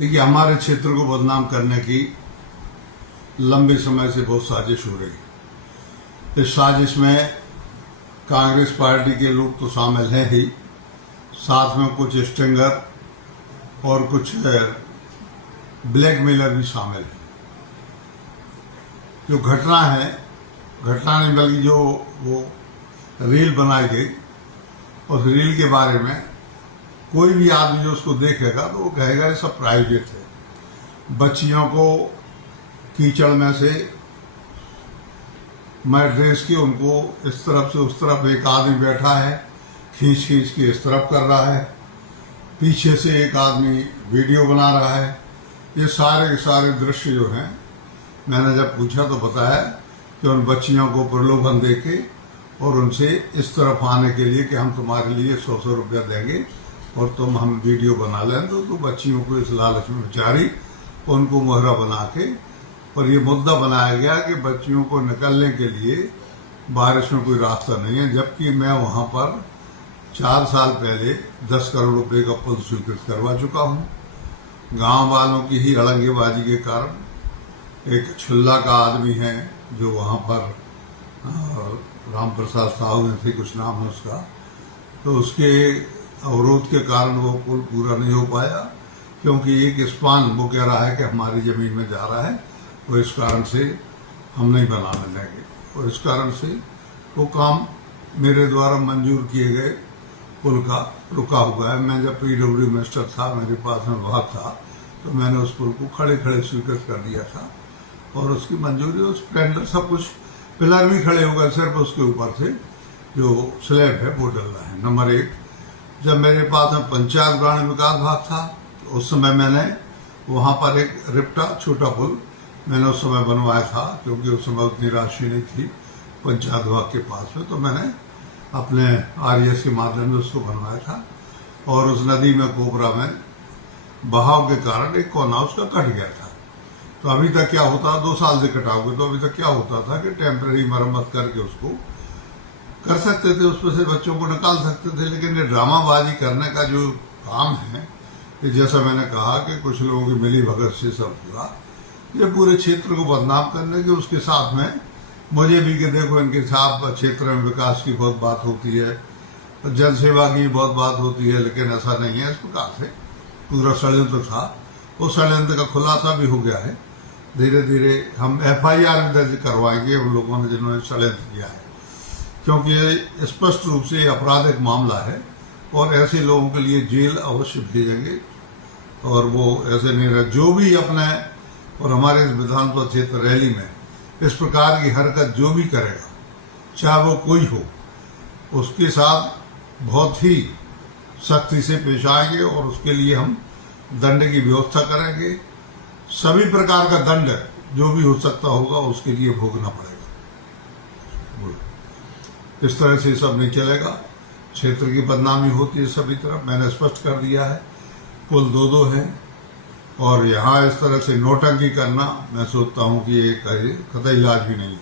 देखिए, हमारे क्षेत्र को बदनाम करने की लंबे समय से बहुत साजिश हो रही। इस साजिश में कांग्रेस पार्टी के लोग तो शामिल हैं ही, साथ में कुछ स्टिंगर और कुछ ब्लैकमेलर भी शामिल हैं। जो घटना नहीं बल्कि जो वो रील बनाई गई, उस रील के बारे में कोई भी आदमी जो उसको देखेगा तो वो कहेगा ये सब प्राइवेट है। बच्चियों को कीचड़ में से मैं ड्रेस की उनको इस तरफ से उस तरफ एक आदमी बैठा है, खींच खींच के इस तरफ कर रहा है, पीछे से एक आदमी वीडियो बना रहा है। ये सारे के सारे दृश्य जो हैं, मैंने जब पूछा तो बताया कि उन बच्चियों को प्रलोभन देके और उनसे इस तरफ आने के लिए कि हम तुम्हारे लिए 100 रुपया देंगे और तुम हम वीडियो बना लें, तो बच्चियों को इस लालच में बेचारी उनको मोहरा बना के, और ये मुद्दा बनाया गया कि बच्चियों को निकलने के लिए बारिश में कोई रास्ता नहीं है। जबकि मैं वहाँ पर 4 साल पहले 10 करोड़ रुपए का पुल स्वीकृत करवा चुका हूँ। गांव वालों की ही अड़ंगेबाजी के कारण एक छुल्ला का आदमी है जो वहाँ पर राम प्रसाद साहू ने थे, कुछ नाम है उसका, तो उसके अवरोध के कारण वो पुल पूरा नहीं हो पाया, क्योंकि एक स्पान वो कह रहा है कि हमारी जमीन में जा रहा है, और इस कारण से हम नहीं बनाने देंगे, और इस कारण से वो काम मेरे द्वारा मंजूर किए गए पुल का रुका हुआ है। मैं जब PW मिनिस्टर था, मेरे पास में विभाग था, तो मैंने उस पुल को खड़े खड़े स्वीकृत कर दिया था और उसकी मंजूरी, उस टेंडर सब कुछ, पिलर भी खड़े हो गए, सिर्फ उसके ऊपर से जो स्लैब है वो डलना है। नंबर 1, जब मेरे पास में पंचायत ग्रामीण विकास विभाग था, उस समय मैंने वहाँ पर एक रिप्टा छोटा पुल मैंने उस समय बनवाया था, क्योंकि उस समय उतनी राशि नहीं थी पंचायत विभाग के पास में, तो मैंने अपने RES के माध्यम से उसको बनवाया था। और उस नदी में कोबरा में बहाव के कारण एक कोना उसका कट गया था। तो अभी तक क्या होता, 2 साल से कटा हुआ, तो अभी तक क्या होता था कि टेम्परेरी मरम्मत करके उसको कर सकते थे, उसमें से बच्चों को निकाल सकते थे। लेकिन ये ड्रामाबाजी करने का जो काम है, ये जैसा मैंने कहा कि कुछ लोगों की मिली भगत से सब हुआ, ये पूरे क्षेत्र को बदनाम करने के, उसके साथ में मुझे भी कि देखो इनके साथ क्षेत्र में विकास की बहुत बात होती है, जन सेवा की बहुत बात होती है, लेकिन ऐसा नहीं है। इस प्रकार से पूरा षड्यंत्र था, उस षड्यंत्र का खुलासा भी हो गया है। धीरे धीरे हम FIR भी दर्ज करवाएंगे उन लोगों ने जिन्होंने षड्यंत्र किया है, क्योंकि ये स्पष्ट रूप से आपराधिक मामला है और ऐसे लोगों के लिए जेल अवश्य भेजेंगे। और वो ऐसे नहीं रहे जो भी अपने, और हमारे इस विधानसभा क्षेत्र रैली में इस प्रकार की हरकत जो भी करेगा, चाहे वो कोई हो, उसके साथ बहुत ही सख्ती से पेश आएंगे और उसके लिए हम दंड की व्यवस्था करेंगे। सभी प्रकार का दंड जो भी हो सकता होगा उसके लिए भोगना पड़ेगा। इस तरह से सब नहीं चलेगा, क्षेत्र की बदनामी होती है सभी तरफ। मैंने स्पष्ट कर दिया है, पुल 2 हैं, और यहाँ इस तरह से नोटंकी करना, मैं सोचता हूँ कि ये कतई इलाज भी नहीं है।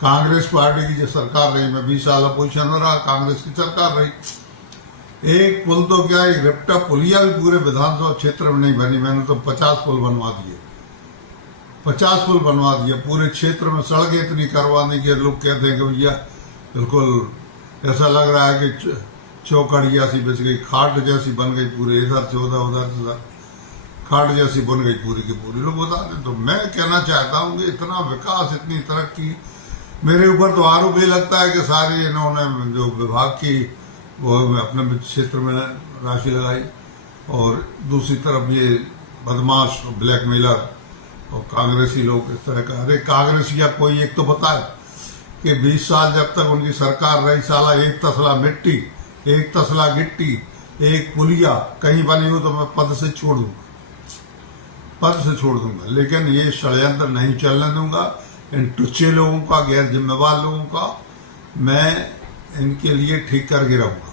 कांग्रेस पार्टी की जो सरकार रही, मैं 20 साल अपोजिशन में रहा, कांग्रेस की सरकार रही, एक पुल तो क्या, एक रिप्टा पुलिया भी पूरे विधानसभा क्षेत्र में नहीं बनी। मैंने तो 50 पुल बनवा दिए, 50 पुल बनवा दिए पूरे क्षेत्र में। सड़कें इतनी करवाने की लोग कहते हैं कि भैया बिल्कुल ऐसा लग रहा है कि चौकड़िया सी बच गई, खाट जैसी बन गई पूरे, इधर से उधर खाट जैसी बन गई पूरी की पूरी, लोग बताते हैं। तो मैं कहना चाहता हूँ कि इतना विकास, इतनी तरक्की, मेरे ऊपर तो आरोप ये लगता है कि सारी इन्होंने जो विभाग की वो अपने क्षेत्र में राशि लगाई, और दूसरी तरफ ये बदमाश ब्लैकमेलर और कांग्रेसी लोग इस तरह का। अरे कांग्रेसी या कोई एक तो बताए कि 20 साल जब तक उनकी सरकार रही, साला एक तसला मिट्टी, एक तसला गिट्टी, एक पुलिया कहीं बनी हो तो मैं पद से छोड़ दूंगा। लेकिन ये षड्यंत्र नहीं चलने दूंगा। इन टुच्चे लोगों का, गैर जिम्मेवार लोगों का मैं इनके लिए ठीक करके रहूंगा।